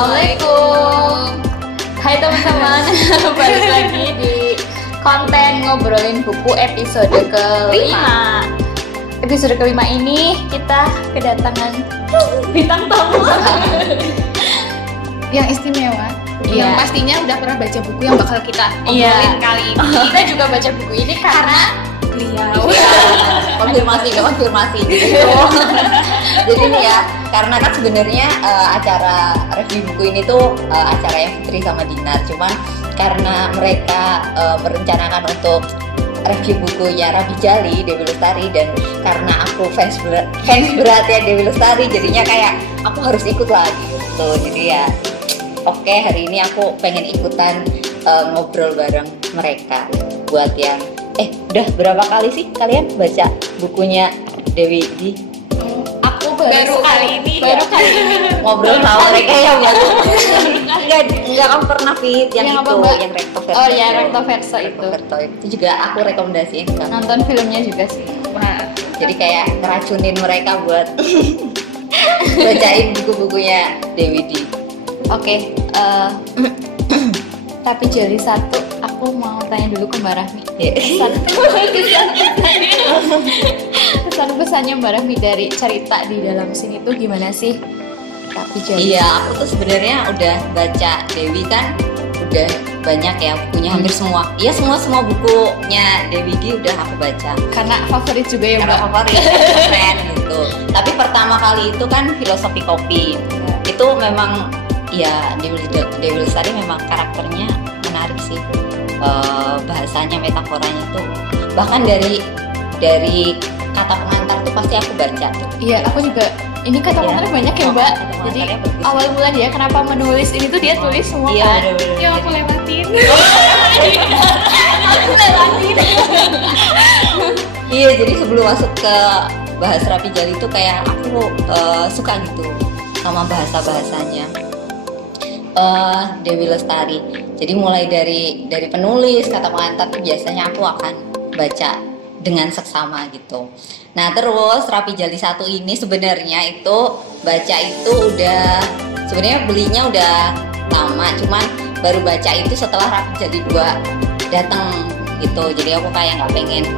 Assalamualaikum. Hai teman-teman, balik lagi di konten ngobrolin buku episode kelima. Episode kelima ini kita kedatangan bintang tamu yang istimewa. Yang pastinya udah pernah baca buku yang bakal kita obrolin kali ini. Kita juga baca buku ini karena beliau. konfirmasi gitu. Jadi nih ya, karena kan sebenarnya acara review buku ini tuh acara yang Fitri sama Dinar, cuman karena mereka merencanakan untuk review bukunya Rabi Jali, Dewi Lestari, dan karena aku fans berat ya Dewi Lestari, jadinya kayak aku harus ikut lagi gitu. Jadi ya oke, hari ini aku pengen ikutan ngobrol bareng mereka. Buat yang udah berapa kali sih kalian baca bukunya Dewi Ji? Aku baru kali ini Ngobrol sama mereka ya baru. Enggak kamu pernah Fit yang Yang itu, apa, Mbak? yang recto verso. Oh ya, recto verso itu. Itu juga aku rekomendasiin kan. Nonton filmnya juga sih. Jadi kayak ngeracunin mereka buat bacain buku-bukunya Dewi Di. Oke, tapi Jali satu, aku mau tanya dulu ke Mbak Rahmi. Kesan pesannya Mbak Rahmi dari cerita di dalam sini tuh gimana sih? Tapi Jali. Iya, aku tuh sebenarnya udah baca Dewi kan, udah banyak ya bukunya, hampir semua. Iya, semua bukunya Dewi Di udah aku baca. Karena favorit juga ya Karena Mbak. favorit, keren gitu. Tapi pertama kali itu kan filosofi kopi. Itu memang ya Dewi Lestari memang karakternya menarik sih. Bahasanya, metaforanya tuh bahkan dari kata pengantar tuh pasti aku baca tuh. Iya, aku juga. Ini kata pengantar banyak ya Mbak. Jadi awal mula dia kenapa menulis ini tuh dia tulis semua Iya, kan. bener-bener. Yang aku lewatin. Iya, jadi sebelum masuk ke bahas Rapi Jali itu kayak aku suka gitu sama bahasanya Dewi Lestari. Jadi mulai dari penulis, kata pengantar tuh biasanya aku akan baca dengan seksama gitu. Nah terus Rapi Jali 1 ini sebenarnya itu baca itu udah, sebenarnya belinya udah lama, cuman baru baca itu setelah Rapi Jali 2 datang gitu. Jadi aku kayak nggak pengen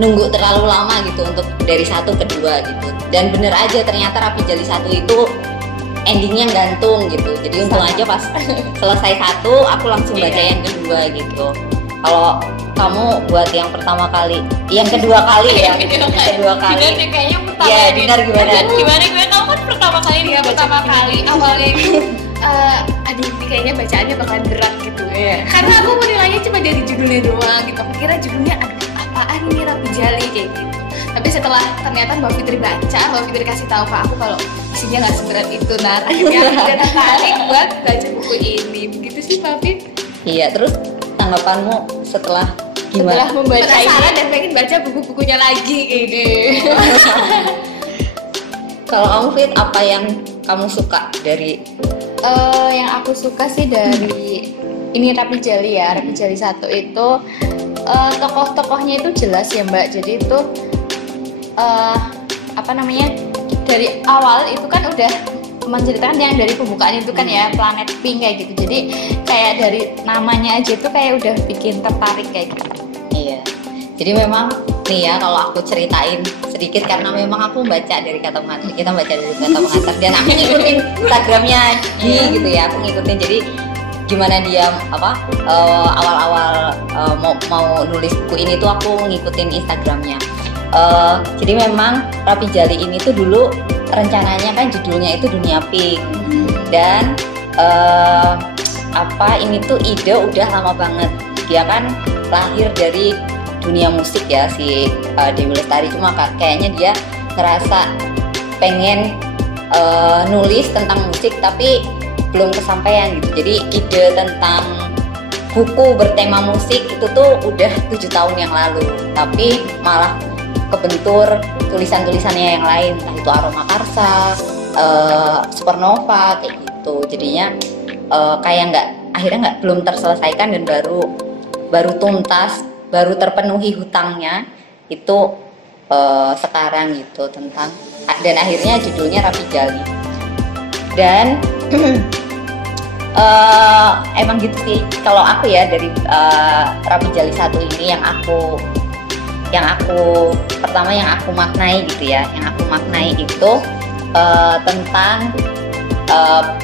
nunggu terlalu lama gitu untuk dari 1 ke 2 gitu. Dan bener aja ternyata Rapi Jali 1 itu endingnya gantung gitu. Jadi untung aja pas selesai 1 aku langsung baca yang kedua gitu. Kalau kamu buat yang pertama kali, yang kedua kali ya, yang kedua kali. Dinar kayaknya pertama. Iya, Dinar gimana? Gimana kamu kan pertama kali nih pertama kali awalnya itu aduh ini kayaknya bacaannya bakalan berat gitu. Karena aku menilainya cuma dari judulnya doang gitu. Aku kira judulnya aduh apaan ini Rapi Jali kayak gitu. Tapi setelah ternyata Mbak Fitri baca, Mbak Fitri kasih tahu ke aku kalau isinya nggak seberat itu. Nah, akhirnya aku udah tertarik buat baca buku ini. Begitu sih Mbak Fit. Iya, terus tanggapanmu setelah gimana? Setelah membaca Penasaran ini, dan pengen baca buku-bukunya lagi kayak gitu. Kalau kamu Fit, apa yang kamu suka dari yang aku suka sih dari ini Rapi Jali ya. Rapi Jali 1 itu tokoh-tokohnya itu jelas ya Mbak. Jadi itu dari awal itu kan udah menceritakan yang dari pembukaan itu kan ya, planet pink kayak gitu. Jadi kayak dari namanya aja itu kayak udah bikin tertarik kayak gitu. Iya. Jadi memang nih ya, kalau aku ceritain sedikit karena memang aku baca dari kata pengantar, kita baca dari kata pengantar dan aku ngikutin Instagramnya gitu ya, aku ngikutin. Jadi gimana dia awal-awal mau nulis buku ini tuh aku ngikutin Instagramnya. Jadi memang Rapi Jali ini tuh dulu rencananya kan judulnya itu Dunia Pink dan ini tuh ide udah lama banget. Dia kan lahir dari dunia musik ya si Dewi Lestari, cuma kayaknya dia ngerasa pengen nulis tentang musik tapi belum kesampaian gitu. Jadi ide tentang buku bertema musik itu tuh udah 7 tahun yang lalu, tapi malah kebentur tulisan-tulisannya yang lain, entah itu Aroma Karsa, Supernova kayak gitu. Jadinya kayak akhirnya belum terselesaikan dan baru tuntas, baru terpenuhi hutangnya itu sekarang gitu tentang, dan akhirnya judulnya Rapi Jali. Dan Emang gitu sih kalau aku ya dari Rapi Jali 1 ini yang aku pertama yang aku maknai gitu ya, yang aku maknai itu tentang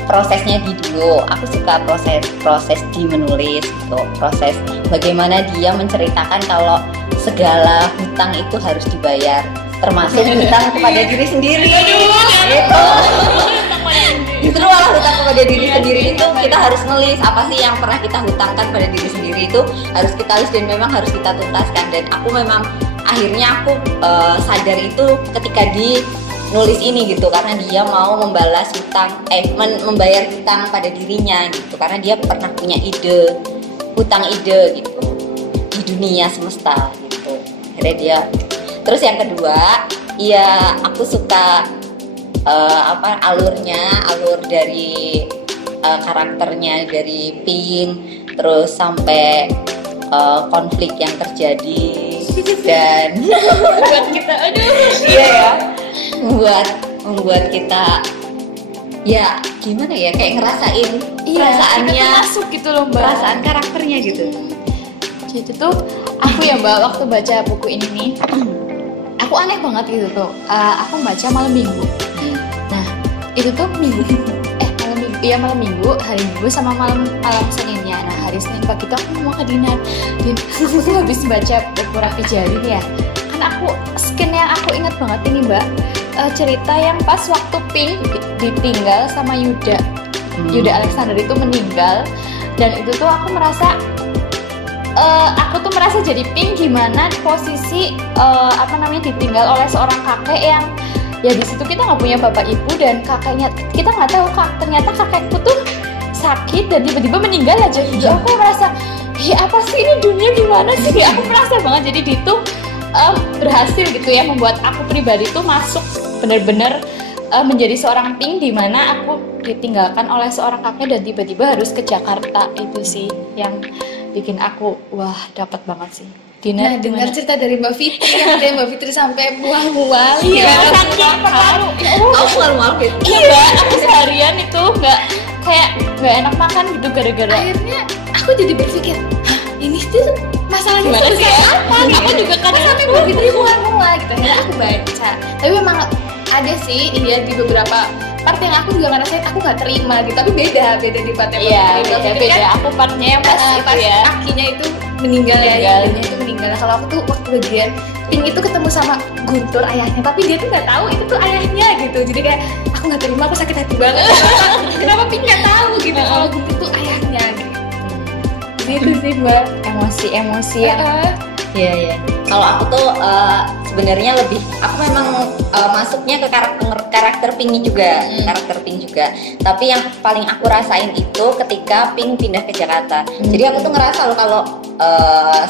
prosesnya dulu. Aku suka proses di menulis gitu, proses bagaimana dia menceritakan kalau segala hutang itu harus dibayar, termasuk hutang kepada diri sendiri. Gitu. Justru malah hutang kepada diri sendiri itu kita harus ngelis apa sih yang pernah kita hutangkan pada diri sendiri, itu harus kita list dan memang harus kita tuntaskan. Dan aku memang akhirnya aku sadar itu ketika di nulis ini gitu, karena dia mau membalas hutang, membayar hutang pada dirinya gitu, karena dia pernah punya hutang ide gitu di dunia semesta gitu. Akhirnya dia. Terus yang kedua, ya aku suka alur dari karakternya, dari Pink terus sampai konflik yang terjadi dan buat kita iya ya, membuat kita ya gimana ya, kayak ngerasain perasaannya, masuk gitu loh Mbak, perasaan karakternya gitu. Jadi tuh aku ya Mbak, waktu baca buku ini nih aku aneh banget gitu tuh. Aku baca malam minggu. Nah itu tuh malam minggu, hari Minggu sama malam Seninnya. Nah hari Senin pagi tuh aku mau ke dinner dan aku tuh habis baca buku Rapi Jali ya. Kan aku skin yang aku ingat banget ini Mbak, cerita yang pas waktu Pink ditinggal sama Yuda. Yuda Alexander itu meninggal, dan itu tuh aku merasa jadi Pink gimana posisi ditinggal oleh seorang kakek yang ya di situ kita nggak punya bapak ibu, dan kakeknya kita nggak tahu ternyata kakekku tuh sakit dan tiba-tiba meninggal aja gitu. Aku merasa ya apa sih ini dunia gimana sih, aku merasa banget. Jadi itu berhasil gitu ya membuat aku pribadi tuh masuk benar-benar menjadi seorang Pink di mana aku ditinggalkan oleh seorang kakek dan tiba-tiba harus ke Jakarta. Itu sih yang bikin aku wah dapat banget sih. Nah, dengar cerita dari Mbak Fitri, yang ada Mbak Fitri sampai mual-mual. Iya, saking terharu. Aku mual-mual gitu. Iya, aku seharian itu nggak enak makan gitu gara-gara. Akhirnya aku jadi berpikir, hah, ini tuh masalahnya gimana sih ya? apa? Aku juga kadang sampai Mbak Fitri mual-mual gitu. Akhirnya aku baca. Tapi memang ada sih, iya di beberapa part yang aku juga ngerasain aku nggak terima gitu, tapi beda di part yang beda. Aku partnya yang pas itu ya. Kakinya itu meninggal. Itu meninggal. Kalau aku tuh waktu bagian Pink itu ketemu sama Guntur ayahnya, tapi dia tuh nggak tahu itu tuh ayahnya gitu. Jadi kayak aku nggak terima, aku sakit hati banget. Kenapa Pink nggak tahu gitu kalau Guntur tuh ayahnya gitu. Gitu sih Mbak. Emosi yang Iya. Kalau aku tuh sebenarnya lebih, aku memang masuknya ke karakter Pink juga, Tapi yang paling aku rasain itu ketika Pink pindah ke Jakarta. Jadi aku tuh ngerasa loh kalau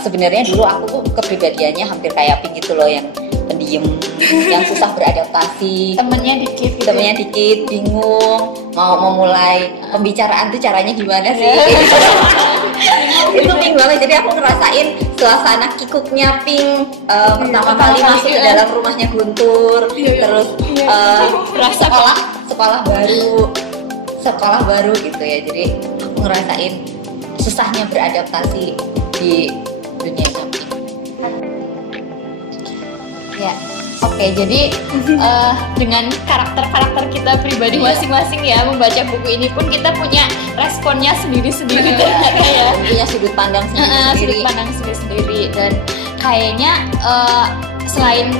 sebenarnya dulu aku tuh kepribadiannya hampir kayak Pink gitu loh, yang pendiam, yang susah beradaptasi, temennya dikit, bingung mau mulai pembicaraan tuh caranya gimana sih. Itu Pink banget. Jadi aku ngerasain suasana kikuknya Pink pertama kali masuk ke dalam rumahnya Guntur, terus sekolah baru gitu ya. Jadi aku ngerasain susahnya beradaptasi di dunia Pink. Ya, oke. Jadi dengan karakter kita pribadi masing-masing ya membaca buku ini pun kita punya responnya sendiri-sendiri ternyata ya. Punya sudut pandang sendiri. Dan kayaknya selain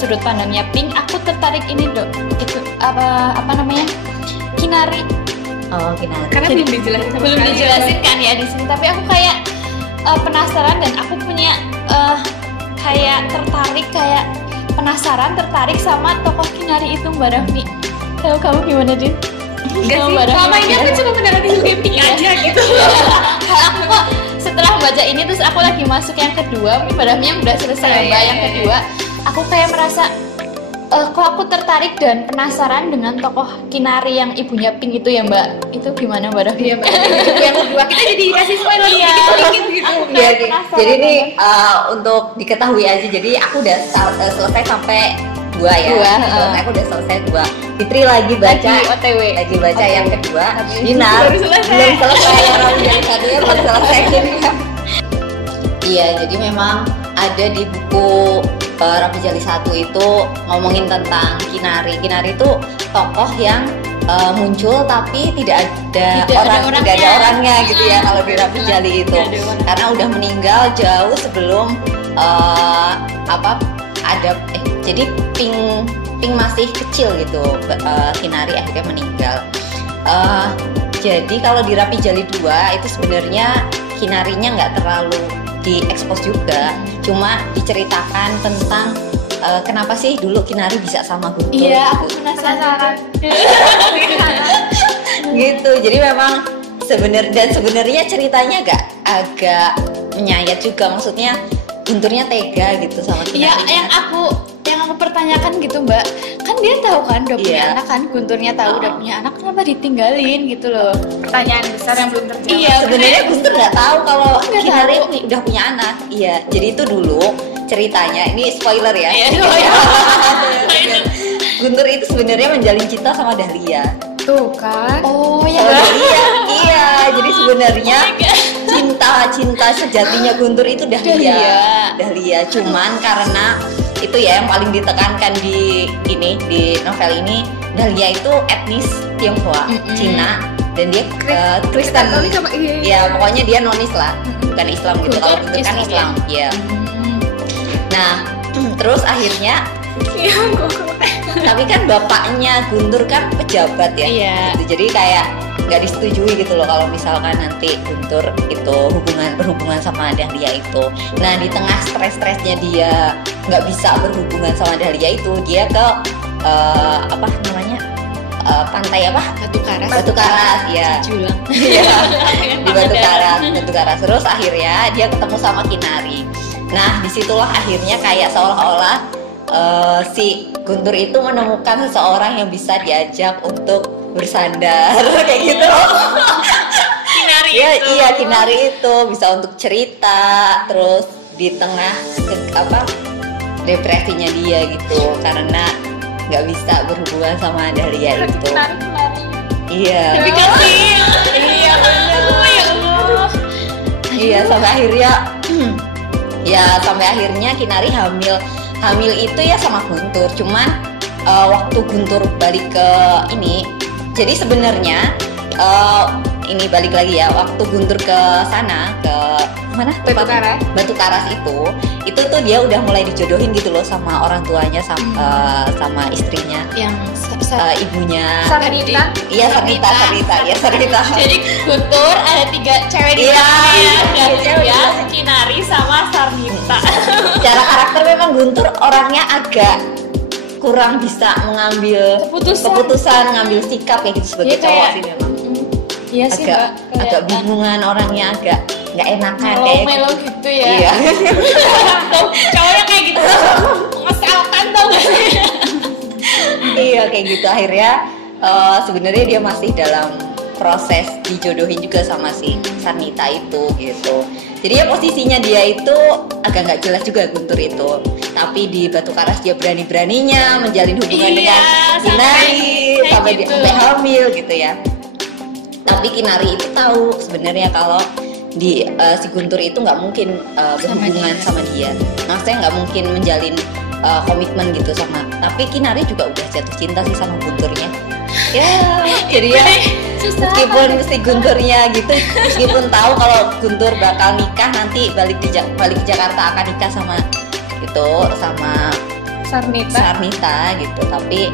sudut pandangnya Pink, aku tertarik ini Dok. Itu apa namanya? Kinari. Oh, Kinari. Karena belum dijelasin kan ya di sini. Tapi aku kayak penasaran dan aku punya kayak tertarik sama tokoh Kinari itu Mbak Raffi. Tahu kamu gimana Din? Enggak sih, selama ini aku cuma mendarat di Pink aja gitu. Aku kok setelah baca ini terus aku lagi masuk yang kedua, Mbak Raffi yang udah selesai Mbak. Yang kedua aku kayak merasa kok aku tertarik dan penasaran dengan tokoh Kinari yang ibunya Pink itu ya Mbak. Itu gimana Mbak Raffi? Iya Mbak. Yang kedua kita jadi kasih spoiler dikit gitu. Jadi ini untuk diketahui aja. Jadi aku udah selesai sampai dua ya. Dua, Aku udah selesai dua. Fitri lagi baca, OTW. lagi baca yang kedua. Baru Dinar selesai. belum selesai, orang yang satunya belum selesai. Iya, jadi memang ada di buku Rapi Jali 1 itu ngomongin tentang Kinari. Kinari itu tokoh yang muncul tapi tidak ada orangnya gitu ya kalau di Rapi Jali itu, karena udah meninggal jauh sebelum jadi Pink masih kecil gitu. Kinari akhirnya meninggal. Jadi kalau di Rapi Jali 2 itu sebenarnya Kinarinya nggak terlalu diekspos juga, cuma diceritakan tentang kenapa sih dulu Kinari bisa sama Guntur. Iya, aku gitu. penasaran. Gitu. Jadi memang sebenarnya ceritanya agak menyayat juga, maksudnya Gunturnya tega gitu sama Iya, Kinari. yang aku pertanyakan gitu Mbak, kan dia tahu kan udah punya Iya. anak kan, Gunturnya tahu udah punya anak, kenapa ditinggalin gitu loh. Pertanyaan besar yang belum terjawab. Iya, Sebenarnya Guntur nggak tahu kalau Nggak Kinari tahu. udah punya anak. Iya, jadi itu dulu ceritanya, ini spoiler ya. Iya, Guntur itu sebenarnya menjalin cinta sama Dahlia. Tuh kan. Oh ya Oh, Mbak. iya. Jadi sebenarnya cinta sejatinya Guntur itu Dahlia. Cuman karena itu ya yang paling ditekankan di novel ini, Dahlia itu etnis Tionghoa, Cina, dan dia Kristen. Katolik apa? Iya. Ya pokoknya dia nonis lah, bukan Islam gitu. Kalau Guntur Guntur kan Islam, Islam, ya. Nah, terus akhirnya Iya, tapi kan bapaknya Guntur kan pejabat ya. Iya. Gitu. Jadi kayak nggak disetujui gitu loh kalau misalkan nanti Guntur itu berhubungan sama Dahlia itu. Nah, di tengah stres-stresnya dia nggak bisa berhubungan sama Dahlia itu, dia ke pantai apa? Batu Karas ya. Julang. Iya. Di Batu Karas. Terus akhirnya dia ketemu sama Kinari. Nah, disitulah akhirnya kayak seolah-olah si Guntur itu menemukan seseorang yang bisa diajak untuk bersandar kayak gitu. Kinari Ya, itu. iya Kinari itu bisa untuk cerita, terus di tengah depresinya dia gitu karena nggak bisa berhubungan sama Dahlia itu. Kinari. Iya. Tapi kasihan. Iya benar. Ya Allah. Iya sampai akhirnya Kinari hamil itu ya sama Guntur. Cuman waktu Guntur balik ke ini, jadi sebenarnya ini balik lagi ya, waktu Guntur ke sana ke mana? Batu Karas itu tuh dia udah mulai dijodohin gitu loh sama orang tuanya sama istrinya, Yang ibunya. Sarnita. Iya Sarnita. Jadi Guntur ada 3 cewek di Iya, belakangnya, tiga cewek. ya, Kinari sama Sarnita. Secara karakter memang Guntur orangnya agak kurang bisa mengambil keputusan, ngambil sikap kayak gitu sebagai Iya, cowok kayak- sih memang. Iya sih Mbak. agak bingungan orangnya, agak nggak enakan kayak Melo gitu ya. Iya. Tuh, cowoknya kayak gitu. Ngeselkan tau gak sih? Iya kayak gitu. Akhirnya sebenarnya dia masih dalam proses dijodohin juga sama si Sarnita itu gitu. Jadi ya posisinya dia itu agak nggak jelas juga Guntur itu. Tapi di Batu Karas dia beraninya menjalin hubungan Iya, dengan Kinari sampai dia gitu. sampai hamil gitu ya. Tapi Kinari itu tahu sebenarnya kalau si Guntur itu nggak mungkin berhubungan sama dia. Maksudnya nggak mungkin menjalin komitmen gitu sama. Tapi Kinari juga udah jatuh cinta sih sama Gunturnya. Ya, jadi ya meskipun si Gunturnya gitu, meskipun tahu kalau Guntur bakal nikah nanti balik ke Jakarta akan nikah sama Sarnita gitu, tapi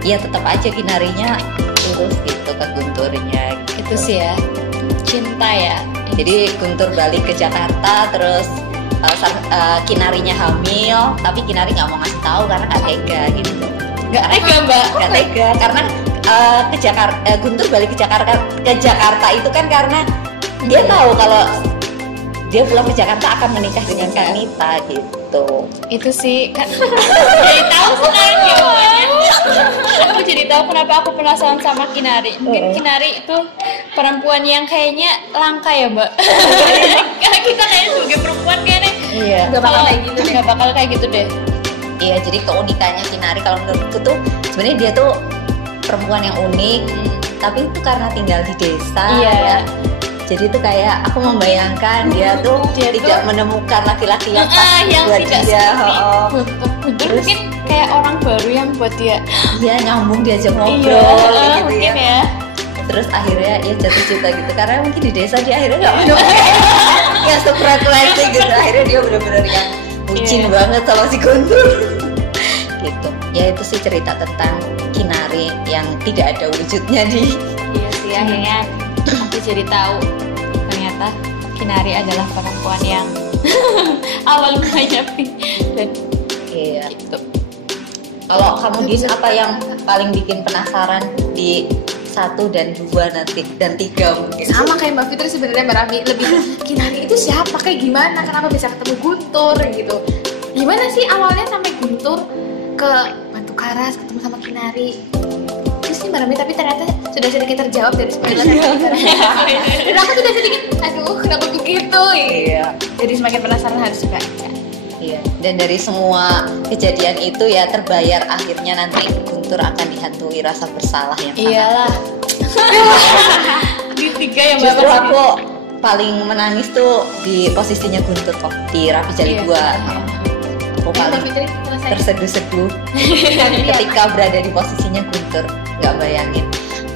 ya tetap aja Kinarinya terus gitu ke Gunturnya gitu. Itu sih ya, cinta ya. Jadi Guntur balik ke Jakarta, terus Kinarinya hamil, tapi Kinari nggak mau ngasih tahu karena nggak tega gitu. Nggak tega Mbak. Nggak tega karena Guntur balik ke Jakarta itu kan karena dia tahu kalau dia pulang ke Jakarta akan menikah dengan Sarnita gitu. Itu sih kan jadi tahu sekarang jawabannya. Aku jadi tahu kenapa aku penasaran sama Kinari. Mungkin Kinari itu perempuan yang kayaknya langka ya Mbak. Karena kita kayaknya sebagai perempuan kayaknya Iya. Nggak bakal kayak gitu deh. Nggak bakal kayak gitu deh. Iya, jadi keunikannya Kinari kalau menurutku tuh sebenarnya dia tuh perempuan yang unik, tapi itu karena tinggal di desa ya. Jadi tuh kayak aku membayangkan dia tuh tidak menemukan laki-laki yang pas buat tidak dia. Guntur mungkin kayak orang baru yang buat dia. Iya, nyambung diajak ngobrol gitu mungkin ya. Terus akhirnya ya jatuh cinta gitu karena mungkin di desa dia akhirnya nggak menemukan yang sefrekuensi gitu. Akhirnya dia benar-benar yang bucin banget sama si Guntur gitu. Ya itu sih cerita tentang Kinari yang tidak ada wujudnya di. Iya sih, akhirnya aku jadi tahu ternyata Kinari adalah perempuan yang awal mulanya Pink dan gitu. Kalau kamu Din, apa yang paling bikin penasaran di 1 dan 2 nanti dan 3 mungkin? Sama kayak Mbak Fitri sebenarnya, Mbak Rami, lebih Kinari itu siapa, kayak gimana, kenapa bisa ketemu Guntur gitu. Gimana sih awalnya sampai Guntur ke Batu Karas ketemu sama Kinari. Terus nih Mbak Rami, tapi ternyata sudah sedikit terjawab dari spoiler. Dan aku sudah sedikit, aduh kenapa begitu. Iya. Jadi semakin penasaran harus juga. Iya. Dan dari semua kejadian itu ya terbayar akhirnya nanti Guntur akan dihantui rasa bersalah yang sangat. Iyalah. Di 3 yang Justru aku paling menangis tuh di posisinya Guntur kok di Rapi Jali 2. Aku paling terseduh-seduh ketika berada di posisinya Guntur. Nggak bayangin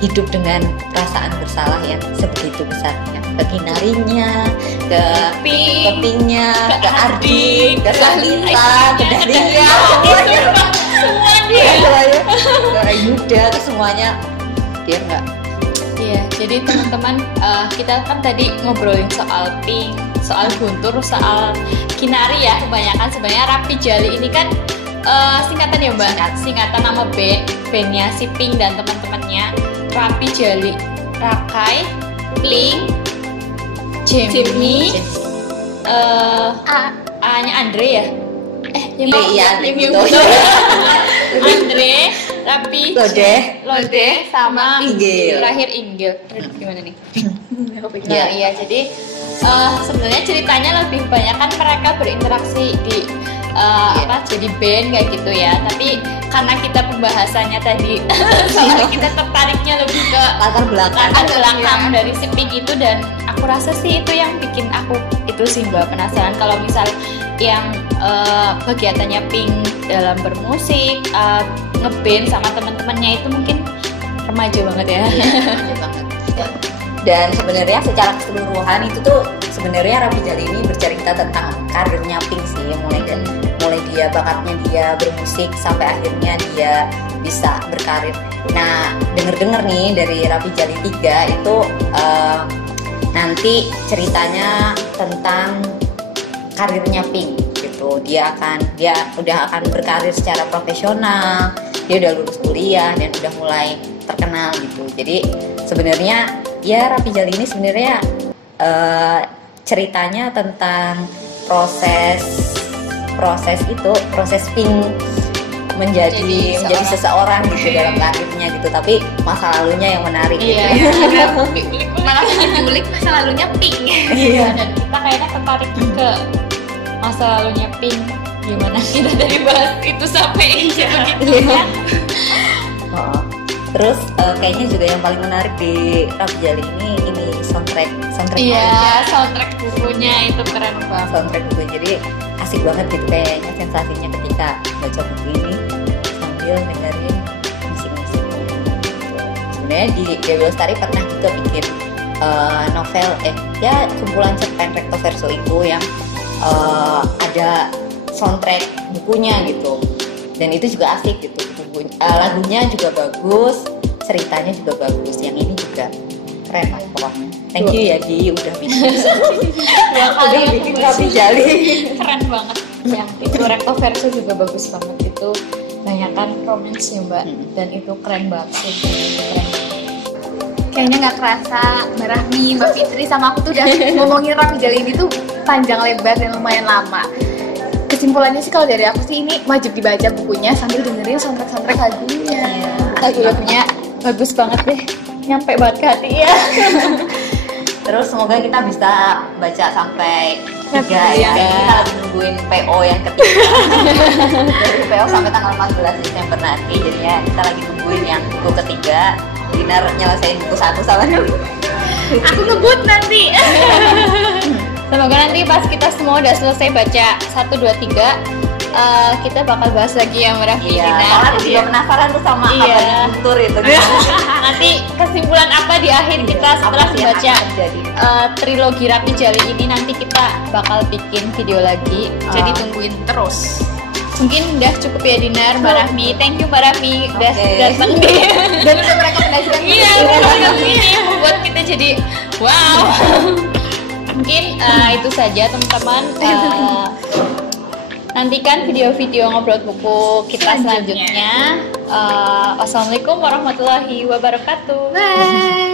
hidup dengan perasaan bersalah yang sebegitu besarnya, ke Kinarinya, ke Pingnya, ke Ardi, ke Salita, ke Dahlia, semuanya, ke Yuda, ke semuanya dia nggak. Iya, jadi teman-teman kita kan tadi ngobrolin soal Pink, soal Guntur, soal Kinari ya kebanyakan. Sebenarnya Rapi Jali ini kan singkatan ya Mbak, singkatan nama bandnya si Pink dan teman-temannya. Rapi Jali, Rakai, Pink, Jamie, A-nya Andre ya? Iya, Andre, Rapi, Lode, sama Inggil. Terakhir Inggil. Gimana nih? Iya, jadi sebenarnya ceritanya lebih banyak kan mereka berinteraksi di jadi band kayak gitu ya. Tapi karena kita pembahasannya tadi soalnya kita tertariknya lebih ke latar belakang dari si Pink itu, dan aku rasa sih itu yang bikin aku itu sih Mbak penasaran. Kalau misal yang kegiatannya Pink dalam bermusik, ngeband sama teman-temannya itu mungkin remaja banget ya. Dan sebenarnya secara keseluruhan itu tuh sebenarnya Rapi Jali ini bercerita tentang karirnya Pink sih, mulai dia bakatnya dia bermusik sampai akhirnya dia bisa berkarir. Nah, denger nih dari Rapi Jali 3 itu nanti ceritanya tentang karirnya Pink gitu. Dia udah akan berkarir secara profesional, dia udah lulus kuliah dan udah mulai terkenal gitu. Jadi sebenarnya ya Rapi Jali ini sebenarnya ceritanya tentang proses Pink menjadi seseorang gitu dalam karirnya gitu, tapi masa lalunya yang menarik gitu. Malah diulik masa lalunya Pink. Dan kita kayaknya tertarik ke masa lalunya Pink, gimana kita dari bahas itu sampai begitu ya. Terus kayaknya juga yang paling menarik di Rapi Jali ini soundtrack. Iya, soundtrack bukunya itu keren banget. Soundtrack buku, jadi asik banget gitu kayaknya sensasinya ketika baca buku ini sambil dengerin musik-musik. Sebenarnya di Dewi Lestari pernah juga bikin novel kumpulan cerpen recto verso itu yang ada soundtrack bukunya gitu, dan itu juga asik gitu. Lagunya juga bagus, ceritanya juga bagus. Yang ini juga keren lah pokoknya. Thank you ya Di udah bikin Rapi Jali. Keren banget. Yang itu recto verso juga bagus banget, itu banyakan romance ya Mbak, dan itu keren banget sih. Kayaknya nggak kerasa Mbak Rahmi, Mbak Fitri sama aku tuh udah ngomongin Rapi Jali ini tuh panjang lebar dan lumayan lama. Kesimpulannya sih kalau dari aku sih ini wajib dibaca bukunya sambil dengerin soundtrack lagunya. Lagunya bagus banget deh, nyampe banget ke hati ya. Terus semoga kita bisa baca sampai 3 ya. Tiga. Kita lagi nungguin PO yang ketiga. Dari PO sampai tanggal 14 Desember nanti. Jadinya kita lagi nungguin yang buku ketiga. Dinar nyelesain buku 1 sama dulu. Aku ngebut nanti. Semoga nanti pas kita semua udah selesai baca 1, 2, 3 kita bakal bahas lagi yang Raffi Iya, Dinar. soalnya aku juga penasaran tuh sama Iya. kabarnya Guntur itu. Nanti kesimpulan apa di akhir kita setelah Apa sih yang membaca akan terjadi? trilogi Rapi Jali ini, nanti kita bakal bikin video lagi. Jadi tungguin terus. Mungkin udah cukup ya Dinar, Mbak Rahmi. Thank you Mbak Rahmi udah Oke. datang nih. Dan udah merekomendasikan Iya, Ini buat kita jadi wow. Mungkin itu saja teman-teman. Nantikan video-video ngobrol buku kita selanjutnya. Wassalamualaikum warahmatullahi wabarakatuh. Bye.